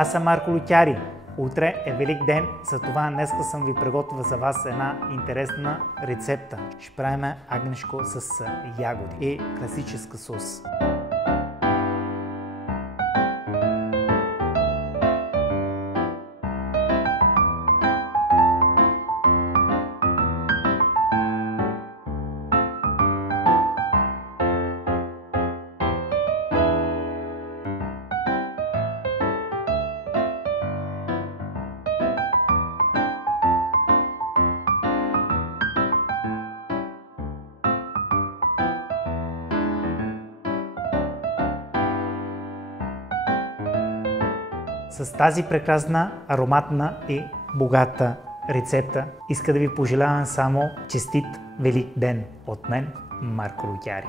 Аз съм Марко Лютяри. Утре е Велик ден, затова днес съм ви приготвил за вас една интересна рецепта. Ще правим агнешко с ягоди и класическа сос. С тази прекрасна, ароматна и богата рецепта иска да ви пожелавам само честит Велик ден от мен, Марко Лютяри.